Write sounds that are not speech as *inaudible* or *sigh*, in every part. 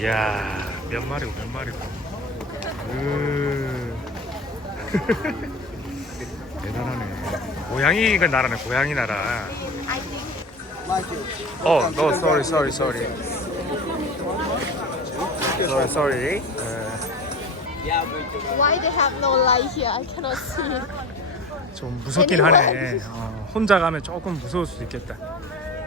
이야 몇 마리고 몇 마리고 으. 대단하네 고양이가 나라네 고양이 나라 어, no, sorry, sorry, sorry. Sorry, sorry. 에, Why they have no light here? I cannot see. 좀 무섭긴 하네. 어, 혼자 가면 조금 무서울 수도 있겠다.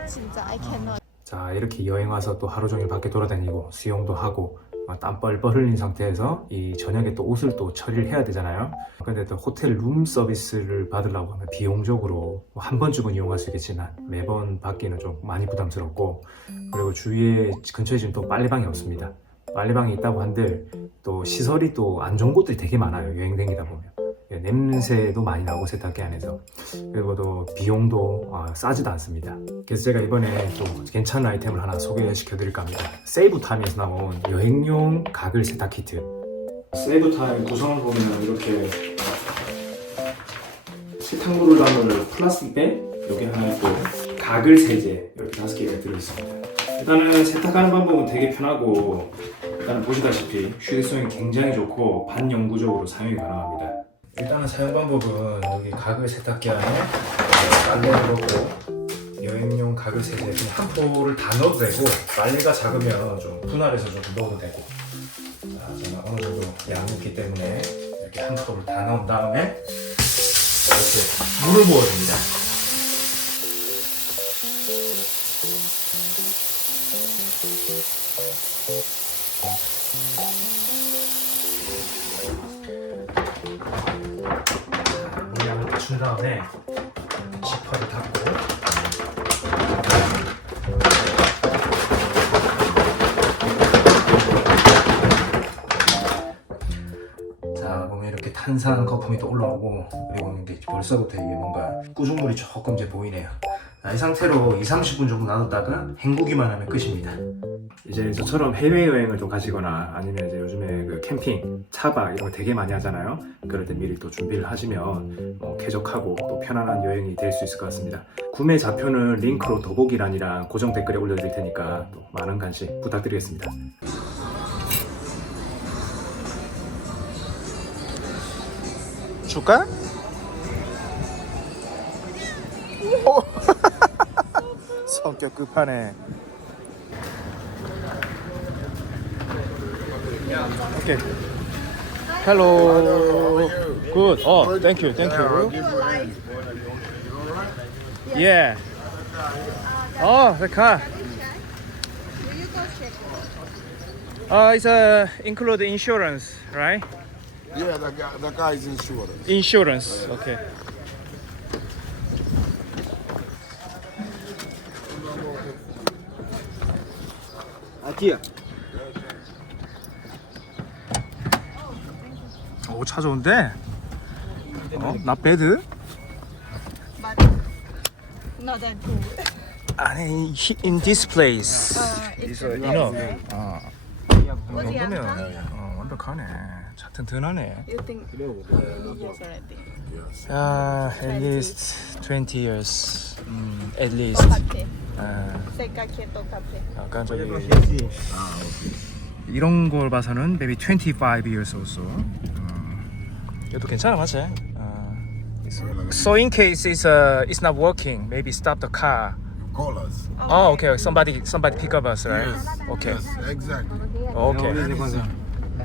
진짜 I cannot. 자 이렇게 여행 와서 또 하루 종일 밖에 돌아다니고 수영도 하고 어, 땀 뻘뻘 흘린 상태에서 이 저녁에 또 옷을 또 처리를 해야 되잖아요. 근데 또 호텔 룸 서비스를 받으려고 하면 비용적으로 뭐 한 번쯤은 이용할 수 있겠지만 매번 받기는 좀 많이 부담스럽고 그리고 주위에 근처에 지금 또 빨래방이 없습니다. 빨래방이 있다고 한들 또 시설이 또 안 좋은 곳들이 되게 많아요 여행 다니다 보면. 예, 냄새도 많이 나고 세탁기 안에서. 그리고 또 비용도 아, 싸지도 않습니다. 그래서 제가 이번에 좀 괜찮은 아이템을 하나 소개시켜 드릴까 합니다. 세이브타임에서 나온 여행용 가글 세탁 키트. 세이브타임 구성을 보면 이렇게 세탁물을 담을 플라스틱 백 여기 하나 있고 가글 세제 이렇게 다섯 개가 들어있습니다. 일단은 세탁하는 방법은 되게 편하고 일단 보시다시피 휴대성이 굉장히 좋고 반영구적으로 사용이 가능합니다 일단은 사용 방법은 여기 가글 세탁기 안에 빨래를 넣고 여행용 가글 세제 그냥 한 포를 다 넣어도 되고 빨래가 작으면 좀 분할해서 좀 넣어도 되고. 자, 저는 어느 정도 양이 있기 때문에 이렇게 한 포를 다 넣은 다음에 이렇게 물을 부어줍니다 거품이 또 올라오고 그리고 이게 벌써부터 이게 뭔가 꾸준물이 조금 이제 보이네요. 자, 이 상태로 2, 30분 정도 놔뒀다가 헹구기만 하면 끝입니다. 이제 저처럼 해외여행을 좀 가시거나 아니면 이제 요즘에 그 캠핑, 차박 이런 거 되게 많이 하잖아요. 그럴 때 미리 또 준비를 하시면 어, 쾌적하고 또 편안한 여행이 될 수 있을 것 같습니다. 구매 좌표는 링크로 더보기란이랑 고정 댓글에 올려드릴 테니까 또 많은 관심 부탁드리겠습니다 줄까? 오! 성격 급하네. 오케이. *laughs* Hello. Good. Oh, thank you. Thank you. Yeah. Oh, the car. Uh, it's uh, include insurance, right? Yeah, that guy, that guy's insurance. Insurance. Okay. Aqui, ó. 오, 차 좋은데? 어? 나 배드? But not that good. 아니, he- in this place. it's you know. 어. 이 정도면 어, 완벽하네. 차 튼튼하네. You think many years already? 아, at least 20 years. 음, at least. 똑같아. 아, 생각해 똑같아. 약간 저기 이런 걸 봐서는 maybe 25 years also. 음, 얘도 괜찮아, 맞지? 어, so in case it's uh, it's not working, maybe stop the car. Call us. Oh, okay. Somebody somebody pick up us, right? Yes. Okay. Yes, exactly. Okay.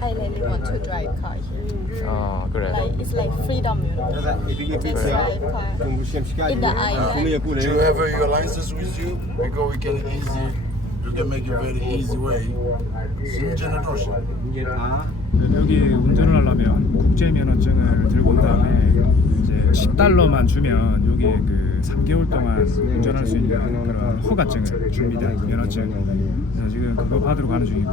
I really want to drive car here. 아 그래. Like it's like freedom, you know. Just drive car in the island. Do you have uh, your license with you? Because we can easy, we can make it very easy way. 신전을 도시. 여기 운전을 하려면 국제 면허증을 들고 온 다음에 이제 10달러만 주면 여기 그 3개월 동안 운전할 수 있는 그런 허가증을 줍니다. 면허증. 그래서 지금 그거 받으러 가는 중이고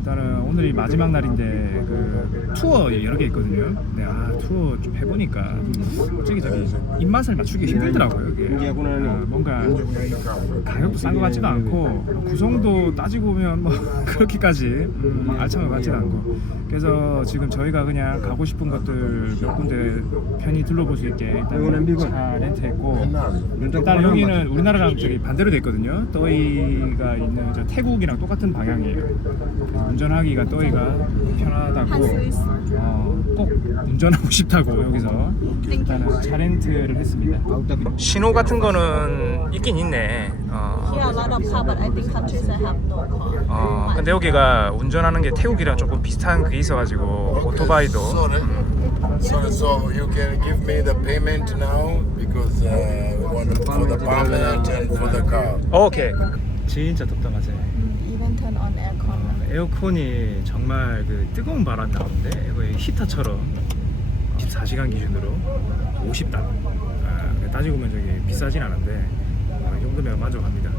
일단은 오늘이 마지막 날인데 그 투어 여러 개 있거든요. 근데 아 투어 좀 해보니까 솔직히 저기 입맛을 맞추기 힘들더라고요. 이게 아, 뭔가 가격도 싼 것 같지도 않고 구성도 따지고 보면 뭐 *laughs* 그렇게까지 음, 알찬 것 같지도 않고 그래서 지금 저희가 그냥 가고 싶은 것들 몇 군데 편히 둘러볼 수 있게 일단 차 렌트했고 일단 여기는 우리나라랑 저기 반대로 돼 있거든요. 떠이가 있는 저 태국이랑 똑같은 방향이에요. 운전하기가 떠이가 편하다고. 어, 꼭 운전하고 싶다고 여기서 일단은 차 렌트를 했습니다. 신호 같은 거는 있긴 있네. 어, Here a lot of car, but I think countries that have no car. 어, 근데 여기가 운전하는 게 태국이랑 조금 비슷한 그게 있어가지고 오토바이도 Sorry. Sorry, so you can give me the payment now because uh, we want it for the permit and for the car. 오케이. 진짜 맞아 turn on aircon. 에어컨이 정말 그 뜨거운 바람 나오는데 거의 히터처럼 24시간 기준으로 50단. 아, 따지고 보면 저기 비싸진 않은데 어, 이 정도면 만족합니다.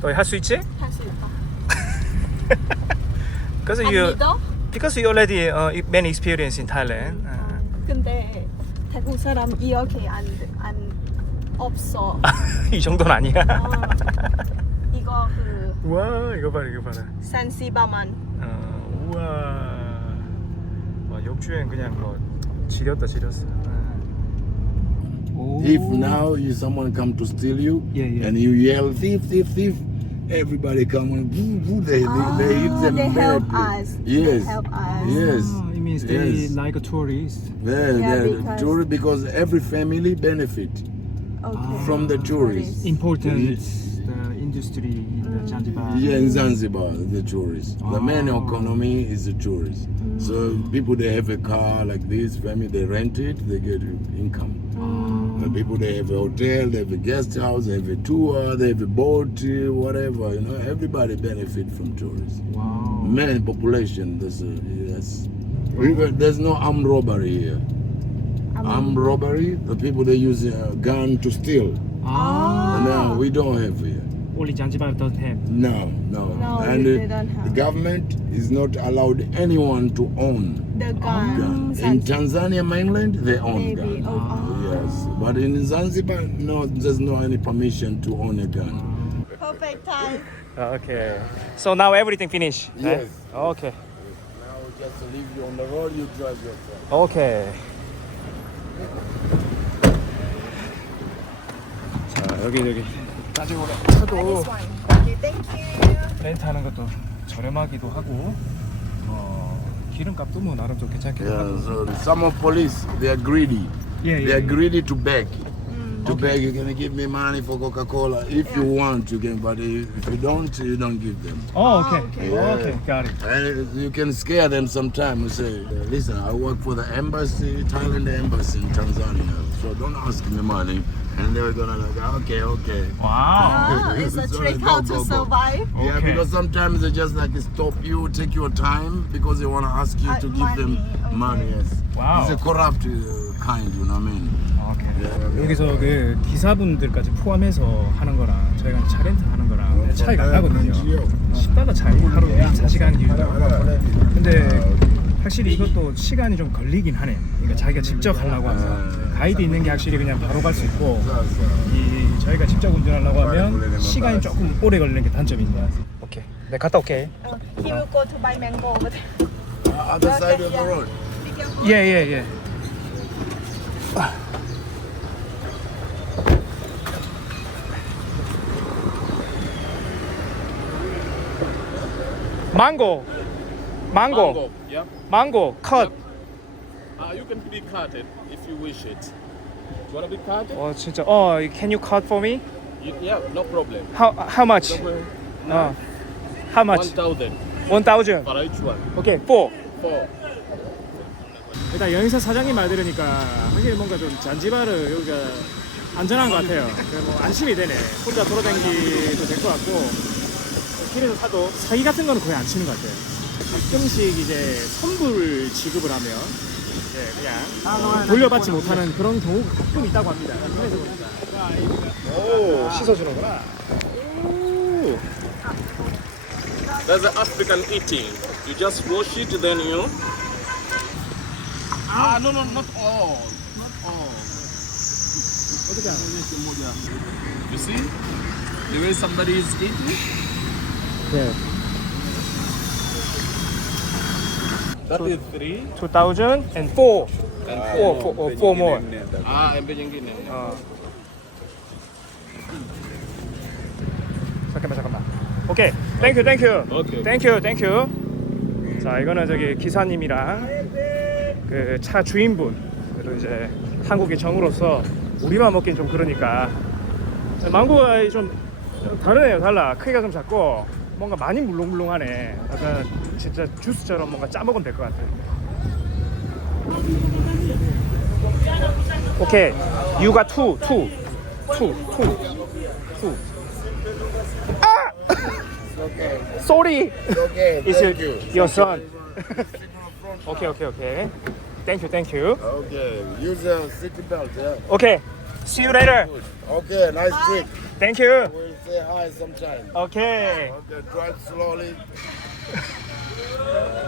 너희 할수 있지? 할 수 있다. *laughs* Because 안 you 믿어? because you already uh, many experience in Thailand. 아, 근데 태국 사람 이렇게 안, 안 없어. *laughs* 이 정도는 아니야. 어, 이거 그 우와 이거 봐라 이거 봐라. 산시바만. 어, 우와. 와 역주행 그냥 뭐 지렸다 지렸어. 오. If now you someone come to steal you Yeah, yeah. and you yell thief, thief, thief, everybody come and boo, boo, they, they, they hit Ah, them they help badly. us. Yes. They help us. Yes. Oh, it means they Yes. like a tourist. Yeah, Yeah, yeah, because- tourist because every family benefit Okay. from the tourists. Important Yes. the industry in the Zanzibar. Yeah, in Zanzibar, the tourists. The main Oh. economy is the tourists. So people they have a car like this, family they rent it, they get income. The people they have a hotel, they have a guest house, they have a tour, they have a boat, uh, whatever. You know, everybody benefit from tourists. Wow. Main population, there's a, yes. Even- There's no armed robbery here. Armed robbery, the people they use a gun to steal. Ah. No, we don't have here Only Zanzibar doesn't have. No, no. No, and they uh, don't have. the government is not allowed anyone to own The gun. gun. In Tanzania mainland, they own Maybe. gun. Oh, Yes, but in Zanzibar, no, there's no any permission to own a gun. Perfect time. Okay. So now everything finished. Yes. Okay. Now just leave you on the road, you drive yourself. 오케이. 자 여기 여기 따지고 차도 Okay, thank you. 렌트하는 것도 저렴하기도 하고 어, 기름값도 뭐 나름 좀 괜찮기도 Yeah, 하고. so some of police, they are greedy. 예, They are 예. greedy to beg. To beg, you're gonna give me money for Coca-Cola. If you want, you can, but if you don't, you don't give them. 어, 오케이. 오케이. 오케이. Got it. And you can scare them sometimes. You say, listen, I work for the embassy, Thailand embassy in Tanzania, so don't ask me money. And they're gonna like, okay, okay. 와우. Ah, it's a Sorry, trick go, how go, to go. survive. Yeah, Okay. because sometimes they just like stop you, take your time because they want to ask you Uh, to give them money, money. okay. Yes. Wow. It's a corrupt uh, kind, you know what I mean? 오케이. 여기서 그 기사분들까지 포함해서 하는 거랑 저희가 차 렌트 하는 거랑 차이가 안 나거든요. 10달러 차이 하루 24시간 기준. 근데 확실히 이것도 시간이 좀 걸리긴 하네. 그러니까 자기가 직접 하려고 하면 가이드 있는 게 확실히 그냥 바로 갈 수 있고 이 저희가 직접 운전하려고 하면 시간이 조금 오래 걸리는 게 단점입니다. 오케이. 네 갔다 올게. He will go to buy mango over there. Other side of the road. Careful. 예예 예. 망고 망고 Mango, yeah. 망고 컷. Uh, you can be carted if you wish it. Do you want to be carted? 어 진짜 어 can you cut for me? You, yeah, no problem. How how much? Worry. 어 how much? 1,000 One thousand. for each one. 오케이 four. Four. 일단 여행사 사장님 말 들으니까 확실히 뭔가 좀 잔지바르 여기가 안전한 것 같아요. 그래서 뭐 안심이 되네. 혼자 돌아다니기도 될 것 같고 길에서 사도 사기 같은 거는 거의 안 치는 것 같아요. 가끔씩 이제 선불 지급을 하면 이제 그냥 돌려받지 못하는 그런 경우가 가끔 있다고 합니다. 보니까. 오 씻어주는구나. 오. That's the African eating. You just wash it, then you. Ah, no, no, not all. Not all. You see? The way somebody is eating? That is three. 2000 and 4 And four, four, oh, four more. Ah, and gini. 어. 잠깐만 잠깐만. 오케이. 땡큐 땡큐. 오케이. 땡큐 땡큐. 자 이거는 저기 기사님이랑 그 차 주인분 그리고 이제 한국의 정으로서 우리만 먹긴 좀 그러니까 망고가 좀 다르네요 달라 크기가 좀 작고 뭔가 많이 물렁물렁하네 약간 진짜 주스처럼 뭔가 짜먹으면 될 것 같아 오케이 got two two two two two 아 sorry Okay, Is thank it you. your son? okay, okay, okay. Thank you, thank you. Okay, use a seat belt, yeah. Okay. See you later. Okay, nice trick. Thank you. Say hi sometime. Okay. Okay, drive slowly.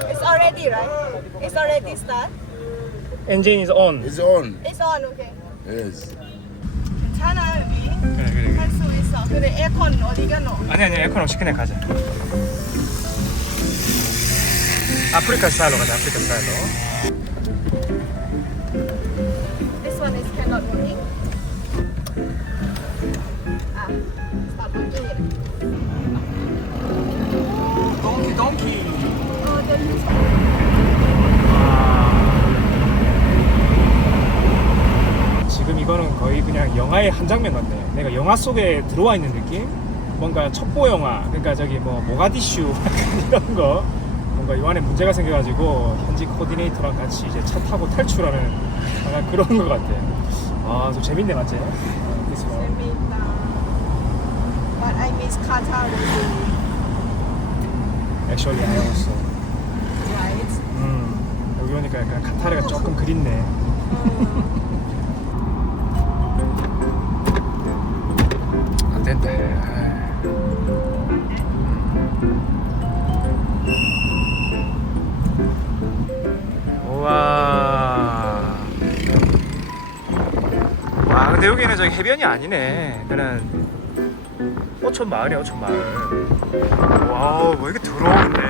It's already right? It's already start? Engine is on. It's on. It's on, okay. Yes. 괜찮아, 여기. 그래, 그래, 그래. 할 수 있어. 근데 에어컨 어디 가노? 아니 아니 에어컨 없이 그냥 가자. 아프리카 스타일로 가자. 아프리카 스타일로. 영화의 한 장면 같네. 내가 영화 속에 들어와 있는 느낌? 뭔가 첩보 영화, 그러니까 저기 뭐 모가디슈 *laughs* 이런 거. 뭔가 이 안에 문제가 생겨가지고 현지 코디네이터랑 같이 이제 차 타고 탈출하는 약간 그런 거 같아. 아, 좀 재밌네 맞지? 재밌다. But I miss Qatar really, Actually, I also. right? 음, 여기 오니까 약간 카타르가 조금 그립네. 된다. 우와. 와, 근데 여기는 저기 해변이 아니네. 그냥 오촌 마을이야, 오촌 마을. 와우, 뭐 이렇게 더러운데?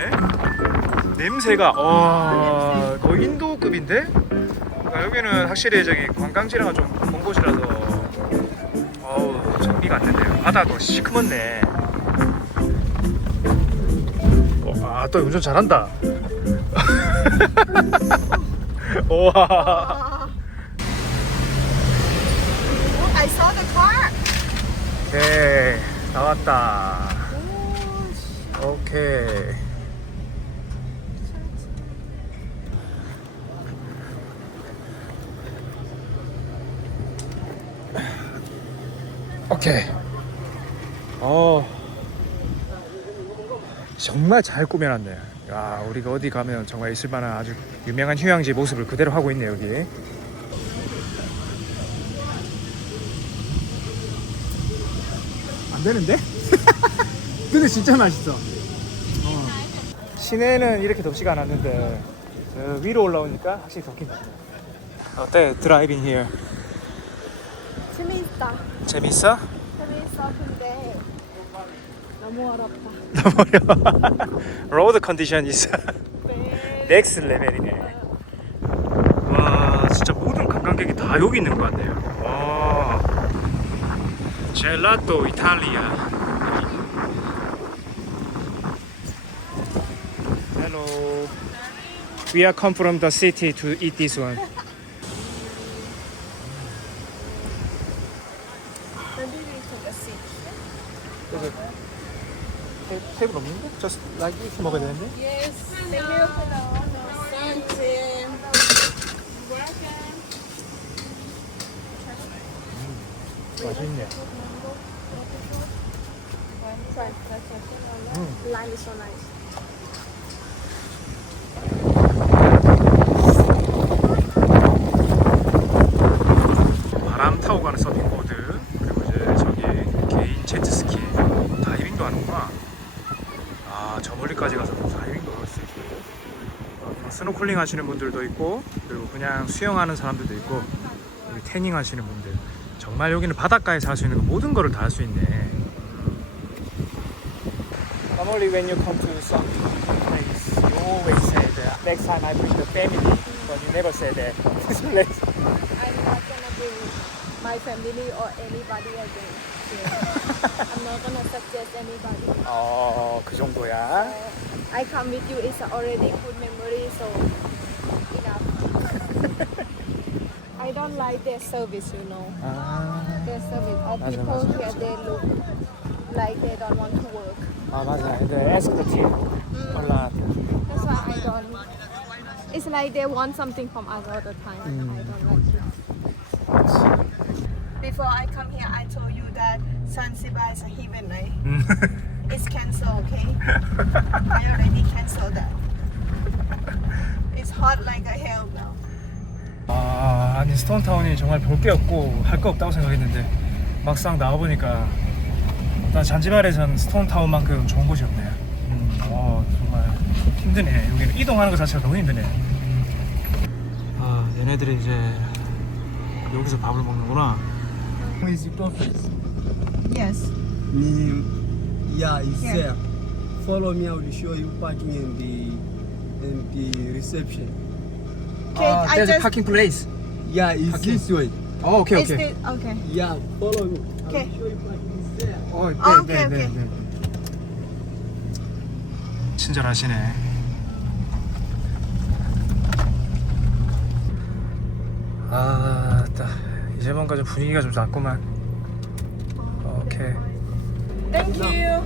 냄새가 와 거의 인도급인데? 그러니까 여기는 확실히 저기 관광지랑은 좀 먼 곳이라서 정비가 안 된대요. 바다도 시커멓네. 어, 아또 운전 잘한다. *laughs* Ah. Oh, I saw the car. 오케이 나왔다. 오케이 오케이 어 정말 잘 꾸며놨네 야 우리가 어디 가면 정말 있을 만한 아주 유명한 휴양지 모습을 그대로 하고 있네 여기 안 되는데? *laughs* 근데 진짜 맛있어. 시내는 이렇게 덥지가 않았는데 저 위로 올라오니까 확실히 덥긴 덥네. 어때? 드라이빙 here 재밌다. 재밌어? 재밌어. 근데 너무 어렵다. *laughs* 너무 어려워. 로드 컨디션 있어. 네. 넥스 레벨이네. 와 진짜 모든 관광객이 다 여기 있는 것 같네요. 와 젤라또 이탈리아. Hello. We are come from the city to eat this one. Maybe a seat. 테이블 없는데? Just like 이렇게 먹어야 되는데? Yes. Thank you. Something. 맛있네. Mm. Lime is so nice. 바람 타고 가는 서핑보드 그리고 이제 저기 개인 제트스키 다이빙도 하는구나 아 저 멀리까지 가서 또 다이빙도 할 수 있고 어, 스노클링 하시는 분들도 있고 그리고 그냥 수영하는 사람들도 있고 태닝 하시는 분들 정말 여기는 바닷가에서 할 수 있는 거 모든 거를 다 할 수 있네 Normally when you come to some place you always say that next time I bring the family but you never say that my family or anybody again. here. *laughs* I'm not gonna suggest anybody. 어, 그 정도야 Uh, I come with you is already good memory, so enough. I *laughs* don't like their service, you know. 아, Their service. Or 맞아, people 맞아, here, they look like they don't want to work. 아 맞아 근데 ask the team a lot That's why I don't. It's like they want something from us all the time. I don't like it. Before I come here, I told you that Zanzibar is a heaven, right? It's cancelled, okay? I already cancelled that. It's hot like a hell now. 아, 아니 스톤타운이 정말 볼 게 없고 할 거 없다고 생각했는데 막상 나와보니까 나 잔지바르에선 스톤타운만큼 좋은 곳이 없네. 음, 어, 정말 힘드네. 여기는 이동하는 것 자체가 너무 힘드네. 아, 얘네들이 이제 여기서 밥을 먹는구나. Is it office? Yes. Me, yeah, it's Yeah. there. Follow me. I will show you parking in the in the reception. Okay, I just. place. Yeah, it's Parking. this way. 어, 오케이, Is 오케이. it, okay. Yeah, follow me. I Okay. will show you parking is there. 어, 네, 아, 오케이, 오케이. 친절하시네. 아, 따. 이제 뭔가 좀 분위기가 좀 낫구만. 오케이. Thank you.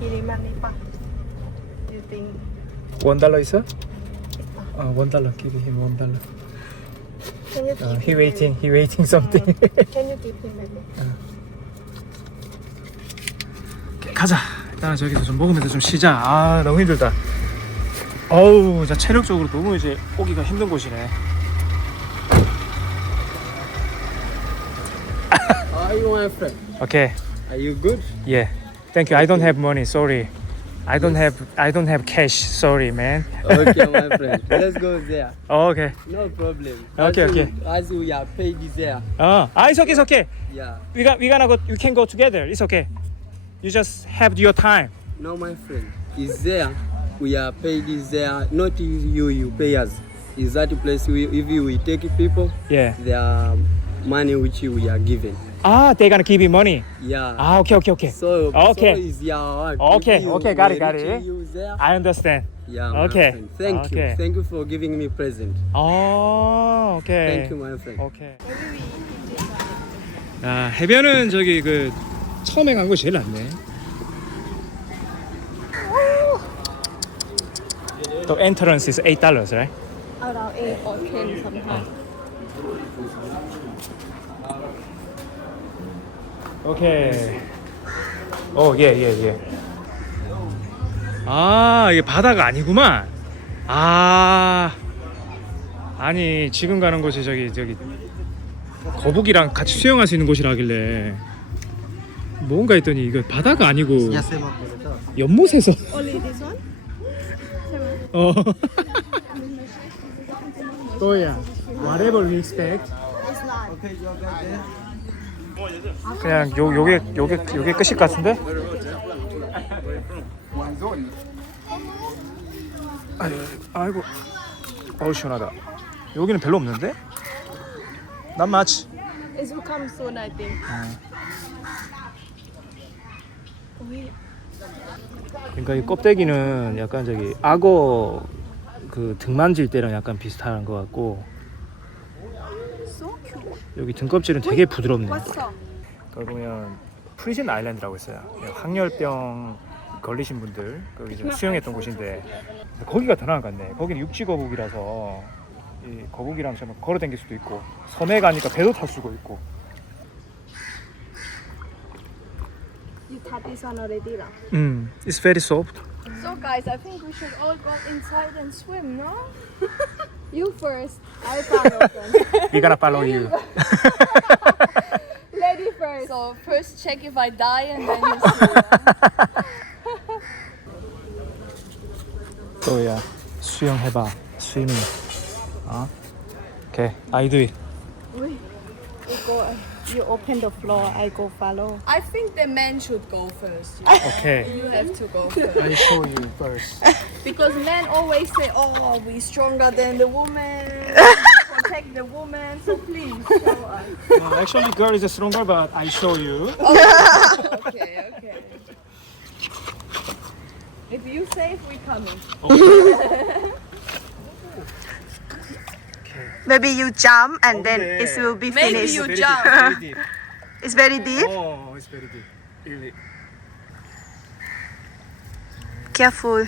Kiriman ni pa. You think? 원 달러 있어? 아, 원 달러. Give him 원 달러. Can you Uh, keep he him, waiting. He waiting something. Can you keep him, baby? 가자. 일단 저기서 좀 먹으면서 좀 쉬자. 아, 너무 힘들다. 어우, 진짜 체력적으로 너무 이제 오기가 힘든 곳이네. Are you, my friend? 오케이. Are you good? Yeah. Thank you. I don't have money. Sorry. I don't have I don't have cash. Sorry, man. Okay, my friend. Let's go there. 어, 오케이. No problem. Okay, okay. As we are paid there. 어, 아, it's okay, it's okay. Yeah. We got we gonna go. We can go together. It's okay. You just have your time. No, my friend. Is there. We are paid is there. Not you, you pay us. Is that place we, if we take people, Yeah. there are money which we are given. Ah, they gonna give you money. Yeah. Ah, okay, okay, okay. So, Okay. so is your work. Okay, If you- okay, got it, we got reach it. You there, I understand. yeah, my Okay, friend. Thank okay. you. Thank you for giving me present. 어, 오케이. Thank you, my friend. 오케이. 아, 해변은 저기 그 처음에 간 거 제일 낫네. The entrance is eight dollars, right? Around 8 or 10 sometimes. 오케이. 오, 예, 예, 예. 아, 이게 바다가 아니구만. 아. 아니, 지금 가는 곳이 저기 저기 거북이랑 같이 수영할 수 있는 곳이라길래 뭔가 했더니 이거 바다가 아니고 연못에서 Only this one? 어. 또야. Whatever we expect. It's not. 그냥 요 요게 요게 요게 끝일 것 같은데? 아이고, 아이고, 어우 시원하다. 여기는 별로 없는데? Not much. It will come soon, I think. Ui, 그러니까 이 껍데기는 약간 저기 악어 그 등 만질 때랑 약간 비슷한 것 같고. 여기 등껍질은 되게 부드럽네. What's up? 거기 보면 프리즌 아일랜드라고 있어요. 항열병 걸리신 분들 거기 좀 수영했던 곳인데 거기가 더 나은 것 같네. 거기는 육지 거북이라서 이 거북이랑 좀 걸어 다닐 수도 있고 섬에 가니까 배도 탈 수가 있고 You touch this one already, lah. 음, it's very soft. So, guys, I think we should all go inside and swim, no? *laughs* you first. I follow first. *laughs* We gonna follow you. *laughs* Let ready first. So first check if I die and then you see. 또야 수영해봐 스위밍 어? 오케이 I do it You go. you open the floor, I go follow. I think the men should go first. You, *laughs* know? Okay. you have to go *laughs* first. I show you first. Because men always say, oh, we stronger than the woman. *laughs* Protect the woman. So please show us. No, actually, girl is stronger, but I show you. Okay, okay. okay. If you say, we coming. Okay. Maybe you jump and then Okay. it will be Maybe finished. you jump. *laughs* It's very deep. Oh it's very deep really Careful.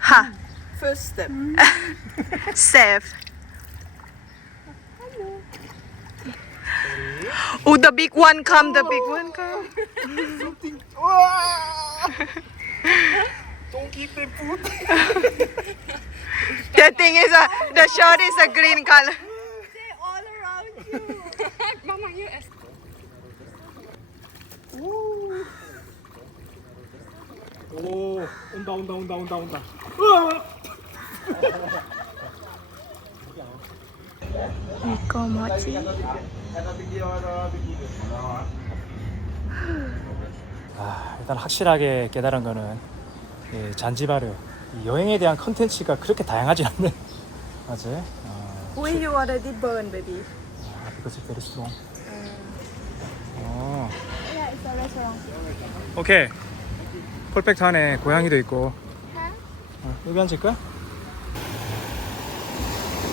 Ha. First step. *laughs* Safe. Oh, the big one come. The big oh. one come. *laughs* Ah! Don't keep them food The thing is, uh, the shirt is a green color. all around you. Mama, you ask. 오 온다 온다 온다 온다 온다 Nico mochi. 아, 일단 확실하게 깨달은 거는 이 잔지바르 이 여행에 대한 컨텐츠가 그렇게 다양하지 않네 맞지? 어, We you already burn, baby. 아, because it's very strong 어. Yeah, it's a restaurant. 오케이 퍼펙트 안에 고양이도 있고 어, 여기 앉을까?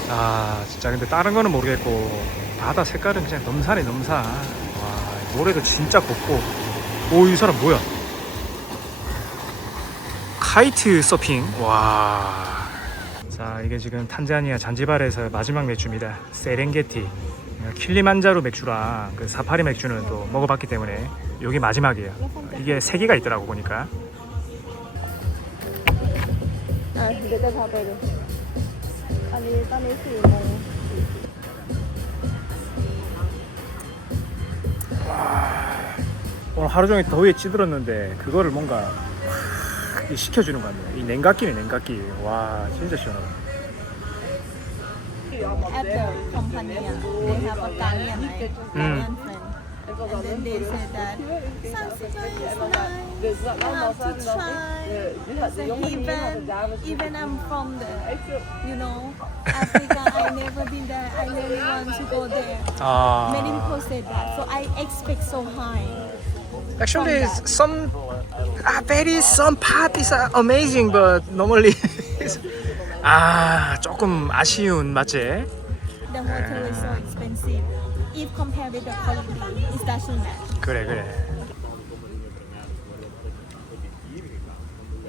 아 진짜 근데 다른 거는 모르겠고 바다 색깔은 그냥 넘사네 넘사 와 모래도 진짜 곱고 오 이 사람 뭐야 카이트 서핑. 와 자 이게 지금 탄자니아 잔지바르에서 마지막 맥주입니다. 세렝게티. 킬리만자로 맥주랑 그 사파리 맥주는 또 먹어봤기 때문에 여기 마지막이에요. 이게 세 개가 있더라고 보니까. xỉ mồ. 오늘 하루 종일 더위에 찌들었는데 그거를 뭔가 확 식혀주는 것 같네요 이 냉각기네 냉각기 와 진짜 시원하다 At the company, they have a Ghanaian, right? Ghanaian friend. And then they said that Zanzibar is nice. You have to try. It's a heaven. Even I'm from the, you know, Africa. I never been there. I really want to go there. Many 아 people said that, so I expect so high. Actually some uh, very some part is uh, amazing but normally 아 조금 아쉬운 맞지? The hotel is so expensive. If compared with the quality, it doesn't match. 그래 그래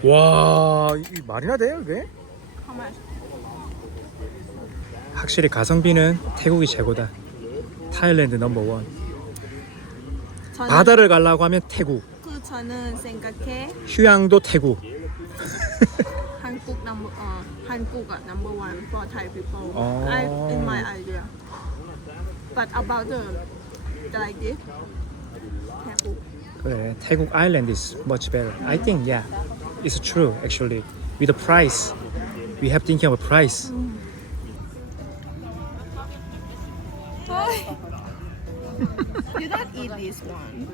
와, 이 말이나 돼요, 그게? How much? 확실히 가성비는 태국이 최고다. 타일랜드 넘버 원. 저는 바다를 가려고 하면 태국. 그 저는 생각해 휴양도 태국. 한국 number 어 한국가 number one for Thai people. 어. I in my idea. But about the like this, 태국. 그래, 태국 island is much better. I think yeah, it's true actually. With the price, we have thinking of a price. You don't eat this one.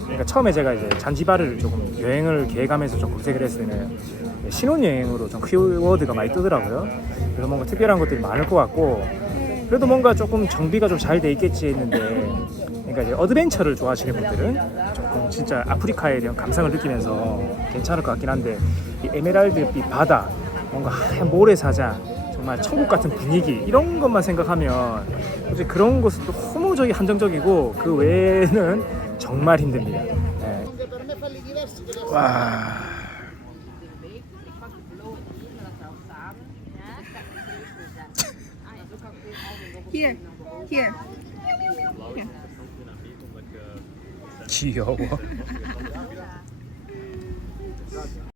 그러니까 처음에 제가 이제 잔지바르를 조금 여행을 계획하면서 좀 검색을 했을 때는 신혼여행으로 좀 키워드가 많이 뜨더라고요. 그래서 뭔가 특별한 것들이 많을 것 같고 그래도 뭔가 조금 정비가 좀 잘 돼 있겠지 했는데 그러니까 이제 어드벤처를 좋아하시는 분들은 조금 진짜 아프리카에 대한 감상을 느끼면서 괜찮을 것 같긴 한데 이 에메랄드빛 바다 뭔가 하얀 모래사장 정말 천국 같은 분위기 이런 것만 생각하면 이제 그런 것은 또 너무 저기 한정적이고 그 외에는 *laughs* 정말 힘듭니다. 네. 와. Here, here. 귀여워. *laughs*